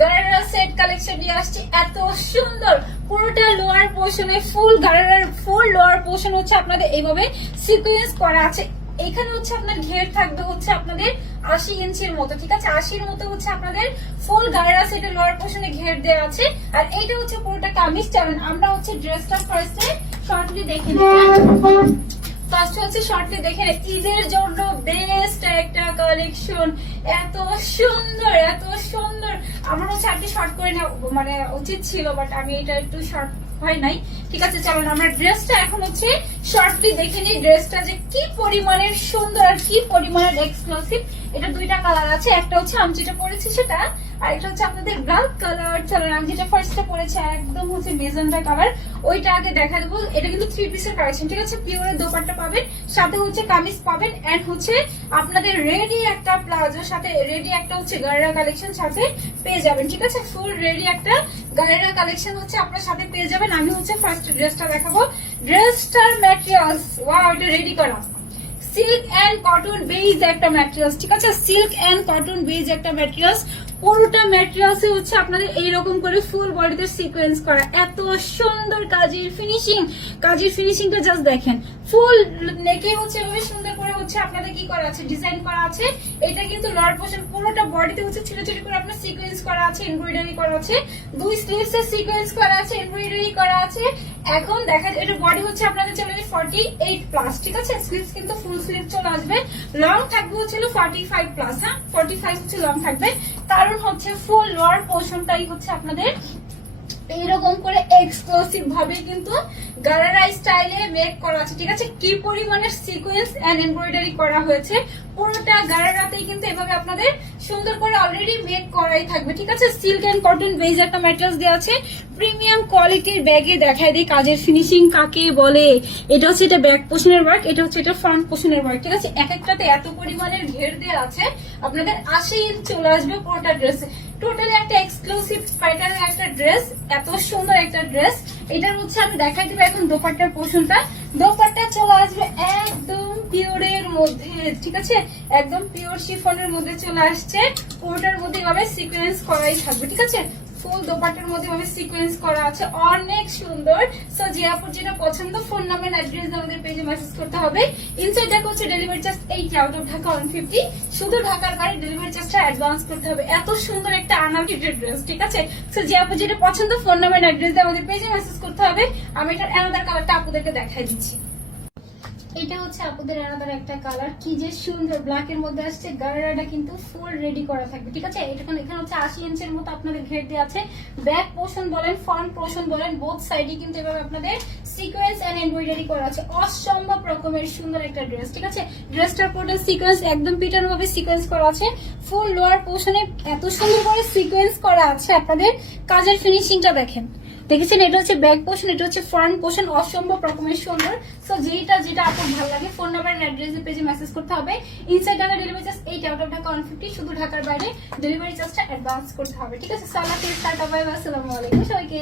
Gharara set collection নিয়ে আসছে এত সুন্দর। পুরোটা লোয়ার পোর্শনে ফুল গারারার ফুল লোয়ার পোর্শন হচ্ছে আপনাদের এইভাবে সিকোয়েন্স করা আছে। এখানে হচ্ছে আপনার ঘের থাকবে হচ্ছে আপনাদের 80 ইঞ্চির মতো, ঠিক আছে? 80-র মতো হচ্ছে আপনাদের ফুল গারারা সেটের লোয়ার পোর্শনে ঘের দেওয়া আছে। আর এইটা হচ্ছে পুরোটা কামিজ। চলেন আমরা হচ্ছে ড্রেসটা ফার্স্টে শর্টলি দেখে নিই। ফার্স্ট হচ্ছে শর্টলি দেখে নিই। ঈদের জন্য বেস্ট একটা কালেকশন, এত সুন্দর এত সুন্দর। আমার হচ্ছে আজকে শর্ট করে নেওয়া মানে উচিত ছিল, বাট আমি এটা একটু শর্ট হয় নাই। ঠিক আছে, চলুন আমরা ড্রেসটা এখন হচ্ছে শর্টলি দেখে নিই। ড্রেসটা যে কি পরিমাণের সুন্দর আর কি পরিমাণের এক্সক্লুসিভ। এটা দুইটা কালার আছে, একটা হচ্ছে আমি যেটা পরেছি সেটা, আর এটা হচ্ছে আপনাদের ব্ল্যাক কালার। চলুন আমি যেটা ফার্স্টে পরেছি একদম হচ্ছে মেজেন্টা কালার, ওইটা আগে দেখা দেবো। এটা কিন্তু 3 পিসের কালেকশন, ঠিক আছে? পিওরের দোপাট্টা পাবেন, সাথে হচ্ছে কামিজ পাবেন, এন্ড হচ্ছে আপনাদের রেডি একটা প্লাজোর সাথে রেডি একটা হচ্ছে গারারা কালেকশন সাথে পেয়ে যাবেন, ঠিক আছে? ফুল রেডি একটা গারারা কালেকশন হচ্ছে আপনার সাথে পেয়ে যাবেন। আমি হচ্ছে ফার্স্ট ড্রেসটা দেখাবো। ড্রেসটার ম্যাটেরিয়ালস ওয়াও, এটা রেডি করা সিল্ক এন্ড কটন বেজ একটা ম্যাটেরিয়ালস, ঠিক আছে? সিল্ক এন্ড কটন বেজ একটা ম্যাটেরিয়ালস। পুরোটা ম্যাটেরিয়ালসে হচ্ছে আপনাদের এইরকম করে ফুল বডিতে সিকোয়েন্স করা, এত সুন্দর কাজের ফিনিশিং। কাজের ফিনিশিংটা জাস্ট দেখেন। ফুল নেকে হচ্ছে এভাবে সুন্দর করে হচ্ছে আপনাদের কি করা আছে, ডিজাইন করা আছে। এটা কিন্তু লর্ড পোর্শন, পুরোটা বডিতে হচ্ছে ছোট ছোট করে আপনার সিকোয়েন্স করা আছে, এমব্রয়ডারি করা আছে। দুই স্লিভসে সিকোয়েন্স করা আছে, এমব্রয়ডারি করা আছে। এখন দেখা যায় এটা বডি হচ্ছে আপনাদের চলে 48+, ঠিক আছে? স্লিভস কিন্তু ফুল স্লিভ চলে আসবে। লং থাকবে হচ্ছে 45+, হ্যাঁ 45 হচ্ছে লং থাকবে। কারণ হচ্ছে ফুল লোয়ার পোর্শনটাই হচ্ছে আপনাদের এইরকম করে এক্সক্লুসিভ ভাবে কিন্তু গারারা স্টাইলে মেক করা আছে, ঠিক আছে? কি পরিমাণের সিকোয়েন্স এন্ড এমব্রয়ডারি করা হয়েছে। পুরোটা গারারাতেই কিন্তু এভাবে আপনাদের সুন্দর করে অলরেডি মেক করাই থাকবে, ঠিক আছে? সিল্ক এন্ড কটন বেজ একটা ম্যাটেরিয়ালস দেওয়া আছে। প্রিমিয়াম কোয়ালিটির ব্যাগে দেখায় দিই কাজের ফিনিশিং কাকে বলে। এটা হচ্ছে এটা ব্যাক পোর্শনের ওয়ার্ক, এটা হচ্ছে এটা ফ্রন্ট পোর্শনের ওয়ার্ক, ঠিক আছে? এক একটাতে এত পরিমাণের ঘের দেওয়া আছে, আপনাদের 80 ইঞ্চ চলে আসবে পুরোটা ড্রেসে। টোটালি একটা এক্সক্লুসিভ প্যাটার্নের একটা ড্রেস, এত সুন্দর একটা ড্রেস। এটার হচ্ছে আমি দেখাই দিব এখন দোপাট্টার পোর্শনটা। দোপাট্টা চলে আসবে একদম পিওরের মধ্যে, ঠিক আছে? একদম পিওর শিফনের মধ্যে চলে আসছে। পুরোটার মধ্যে এভাবে সিকোয়েন্স করাই থাকবে, ঠিক আছে? ফুল দোপাট্টার মধ্যে ভাবে সিকোয়েন্স করা আছে, অনেক সুন্দর। সো যে আপুর যেটা পছন্দ ফোন নাম্বার অ্যাড্রেস আমাদের পেজে মেসেজ করতে হবে। ইনসাইড দেখো হচ্ছে delivery charge 80, out of Dhaka 150। শুধু ঢাকার বাইরে ডেলিভারি চার্জটা অ্যাডভান্স করতে হবে। এত সুন্দর একটা আনআউটেড ড্রেস, ঠিক আছে? সো যে আপু যেটা পছন্দ ফোন নাম্বার অ্যাড্রেস আমাদের পেজে মেসেজ করতে হবে। আমি এটার অ্যানাদার কালারটা আপুদেরকে দেখাই দিচ্ছি। এটা হচ্ছে আপুদের আলাদা একটা কালার, কি যে সুন্দর ব্ল্যাক এর মধ্যে আসছে। গারারাটা কিন্তু ফুল রেডি করা থাকবে, ঠিক আছে? এটা এখানে হচ্ছে 80 ইঞ্চের মতো আপনাদের ঘের দেওয়া আছে। ব্যাক পোর্শন বলেন ফ্রন্ট পোর্শন বলেন বোথ সাইডে কিন্তু এভাবে আপনাদের সিকোয়েন্স এন্ড এমব্রয়ডারি করা আছে। অসম্ভব রকমের সুন্দর একটা ড্রেস, ঠিক আছে? ড্রেসটার পুরো সিকোয়েন্স একদম পিটানো ভাবে সিকোয়েন্স করা আছে। ফুল লোয়ার পোর্শনে এত সুন্দর করে সিকোয়েন্স করা আছে। আপনাদের কাজের ফিনিশিংটা দেখেন, দেখেছেন? এটা হচ্ছে ব্যাক পোর্শন, এটা হচ্ছে ফ্রন্ট পোর্শন, অসম্ভব রকমের সুন্দর। সো যেটা আপনার ভালো লাগে ফোন নাম্বার এন্ড অ্যাড্রেস পেজে মেসেজ করতে হবে। Inside Dhaka delivery charge 8, out of Dhaka 150। শুধু ঢাকার বাইরে ডেলিভারি চার্জটা অ্যাডভান্স করতে হবে, ঠিক আছে? সালাতের টাটা, বাই বাই, আসসালামু আলাইকুম সবাইকে।